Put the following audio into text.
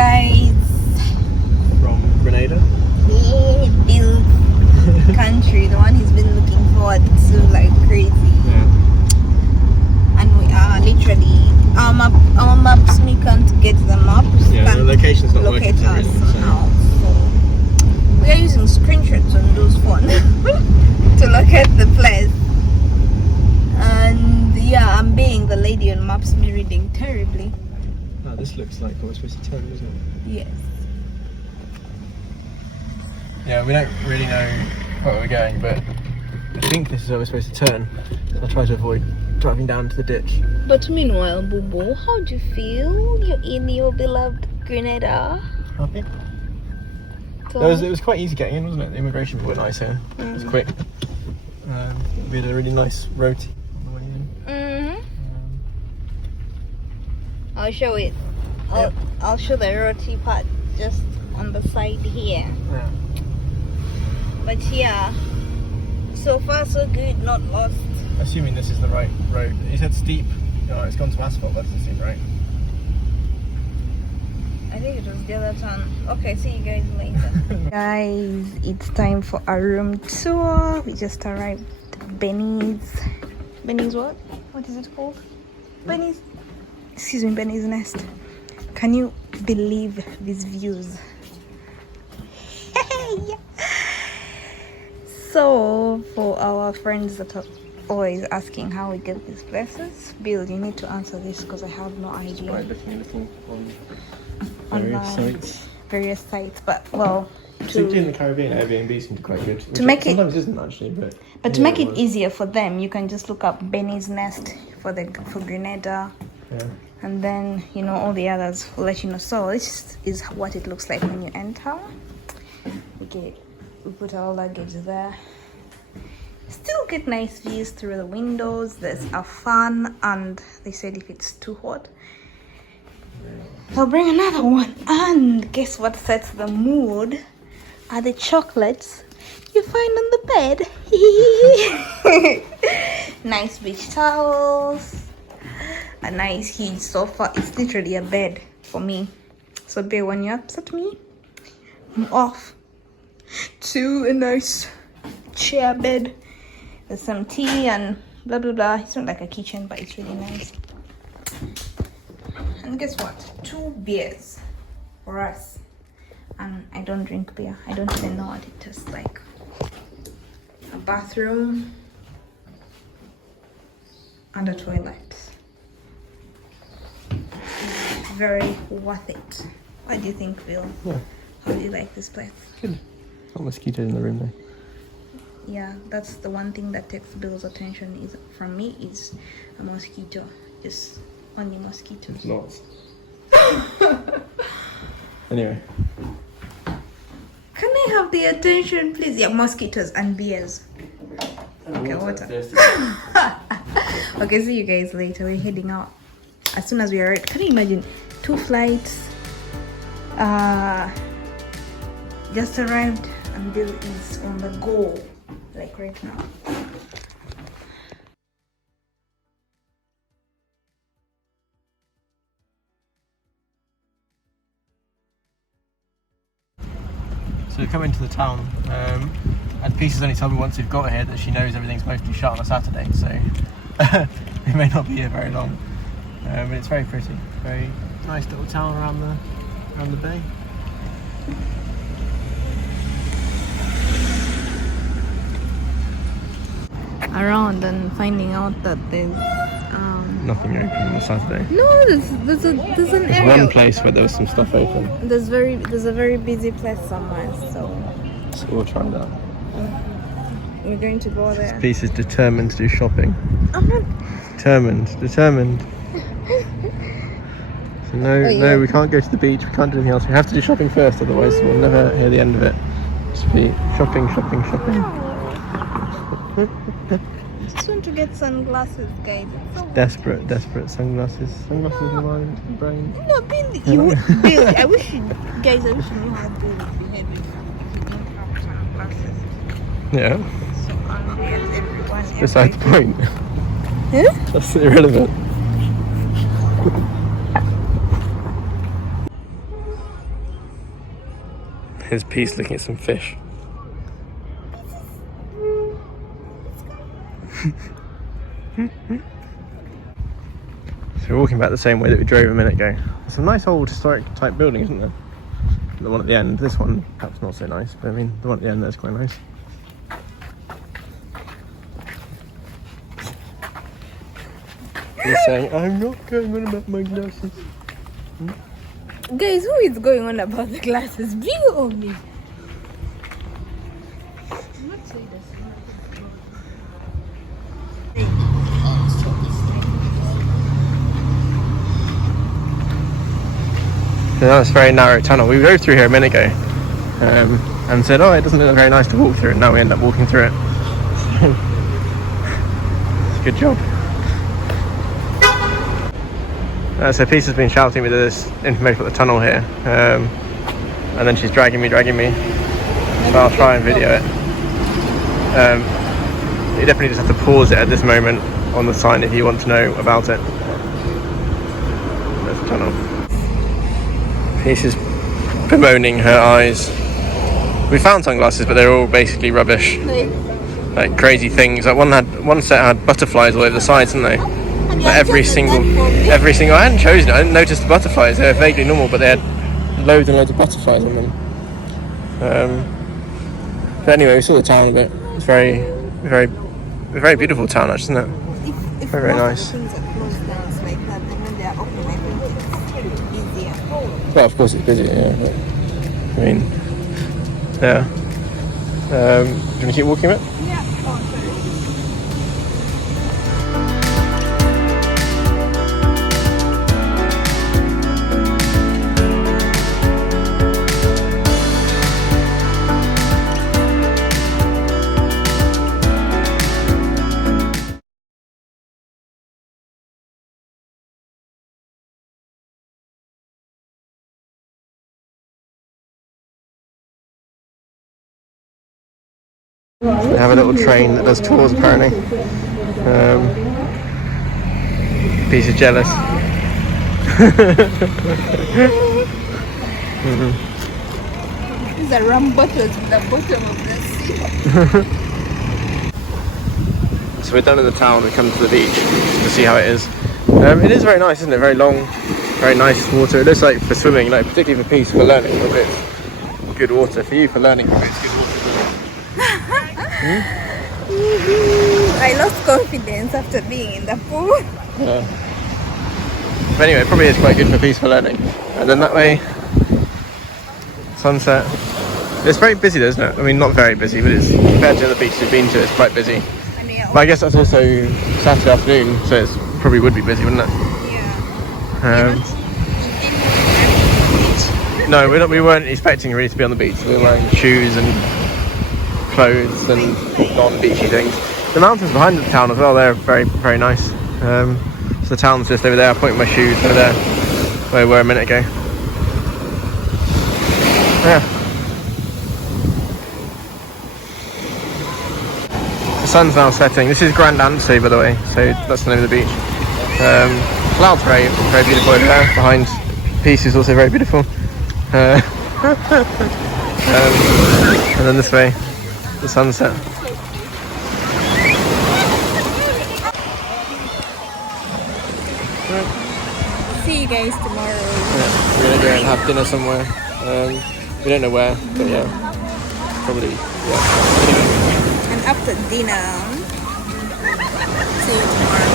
guys. From Grenada. Bill's country, the one he's been looking forward to like crazy. Yeah. And we are literally our maps. We can't get the maps. Yeah, the location's not locate working us really, so. now. So we are using screenshots on those phones to locate the place. And yeah, I'm being the lady on maps, me reading terribly. Oh, this looks like we're supposed to turn, doesn't it? Yes. Yeah, we don't really know where we're going, but I think this is where we're supposed to turn. So I'll try to avoid driving down to the ditch. But meanwhile, Boo Boo, how do you feel? You're in your beloved Grenada. Happy? So, It was quite easy getting in, wasn't it? The immigration were nice here. It was quick. We had a really nice roti on the way in. I'll show it. Yep. I'll show the roti part just on the side here. Yeah. But yeah, so far so good, not lost. Assuming this is the right road. You said steep. No, it's gone to asphalt. That doesn't seem right. I think it was the other turn. Okay, see you guys later. Guys, it's time for a room tour. We just arrived at Benny's what? What is it called? Benny's Nest. Can you believe these views? Hey! So, for our friends that are always asking how we get these places, Bill, you need to answer this because I have no idea. By looking on Online, various sites, but well, particularly in the Caribbean, Airbnb seems quite good. To make it sometimes isn't actually, but to make it easier for them, you can just look up Benny's Nest for Grenada. Yeah. And then, you know, all the others will let you know. So this is what it looks like when you enter. We put our luggage there. Still get nice views through the windows. There's a fan, and they said if it's too hot, they'll bring another one. And guess what sets the mood? Are the chocolates you find on the bed. Nice beach towels. A nice huge sofa. It's literally a bed for me. So babe, when you're upset me, I'm off to a nice chair bed with some tea and blah blah blah. It's not like a kitchen, but it's really nice. And guess what? 2 beers for us. And I don't drink beer. I don't even know what it tastes like. A bathroom and a toilet. Very worth it. What do you think, Bill? Yeah. How do you like this place? Good. Got mosquitoes in the room though. Yeah, that's the one thing that takes Bill's attention is from me is a mosquito. Just only mosquitoes. Lots. Anyway. Can I have the attention, please? Yeah, mosquitoes and beers. Okay, water. Okay, see you guys later. We're heading out as soon as we are ready. Can you imagine 2 flights? Just arrived and Bill is on the go, like right now. So we come into the town, and Peace only told me once we've got here that she knows everything's mostly shut on a Saturday, so we may not be here very long. But it's very pretty, very nice little town around the bay. Around and finding out that there's Nothing open on Saturday. no, there's an There's area. one place where there was some stuff open, There's a very busy place somewhere, so so we'll try that. we're going to go there. Peace is determined to do shopping. I'm not. Determined. So no, we can't go to the beach, we can't do anything else. We have to do shopping first, otherwise we'll never hear the end of it. Just be shopping. I just want to get sunglasses, guys. It's so Desperate sunglasses. Sunglasses in my brain. No, Bill, I wish you guys, I wish you knew how Bill would behave if you don't have sunglasses. Yeah. So angry at everyone. Besides the point. Huh? That's irrelevant. Here's Peace looking at some fish. So we're walking back the same way that we drove a minute ago. It's a nice old historic type building, isn't there? The one at the end. This one perhaps not so nice, but I mean the one at the end there's quite nice. He's saying, I'm not going on about my glasses. Guys, who is going on about the glasses? Bring it on me. That's a very narrow tunnel. We drove through here a minute ago and said, oh, it doesn't look very nice to walk through it. Now we end up walking through it. Good job. So Peace has been shouting with this information about the tunnel here, and then she's dragging me. So I'll try and video it. You definitely just have to pause it at this moment on the sign if you want to know about it. There's the tunnel. Peace is bemoaning her eyes. We found sunglasses, but they're all basically rubbish. Like crazy things. Like one set had butterflies all over the sides, didn't they? Like every single. I hadn't chosen it. I didn't notice the butterflies. They were vaguely normal, but they had loads and loads of butterflies on them. But anyway, we saw the town a bit. It's very beautiful town, actually, isn't it? If Very nice. things are closed down like that, and when they are open, I think it's easier. Well, of course it's busy, yeah. But, I mean, yeah. Do you want to keep walking a bit? Yeah. They have a little train that does tours apparently. Peace is jealous. These are rum bottles at the bottom of the sea. So we're done in the town, we come to the beach to see how it is. It is very nice, isn't it? Very long, very nice water. It looks like for swimming, like particularly for Peace for learning, it's good water. For you for learning, it's good water. I lost confidence after being in the pool. Yeah. But anyway, it probably is quite good for Peace for learning. And then that way, sunset. It's very busy though, isn't it? I mean, not very busy, but it's compared to the beaches we've been to, it's quite busy. But I guess that's also Saturday afternoon, so it probably would be busy, wouldn't it? Yeah. No, we weren't expecting really to be on the beach. We were wearing shoes and clothes and non-beachy things. The mountains behind the town as well, they're very, very nice. So the town's just over there. I'm pointing my shoes over there where we were a minute ago. Yeah. The sun's now setting. This is Grenada, by the way, so that's the name of the beach. Clouds very, very beautiful over there. Behind Peace is also very beautiful. And then this way, the sunset. See you guys tomorrow. Yeah, we're gonna go and have dinner somewhere. We don't know where, but yeah, probably. Yeah. And after dinner, see you tomorrow.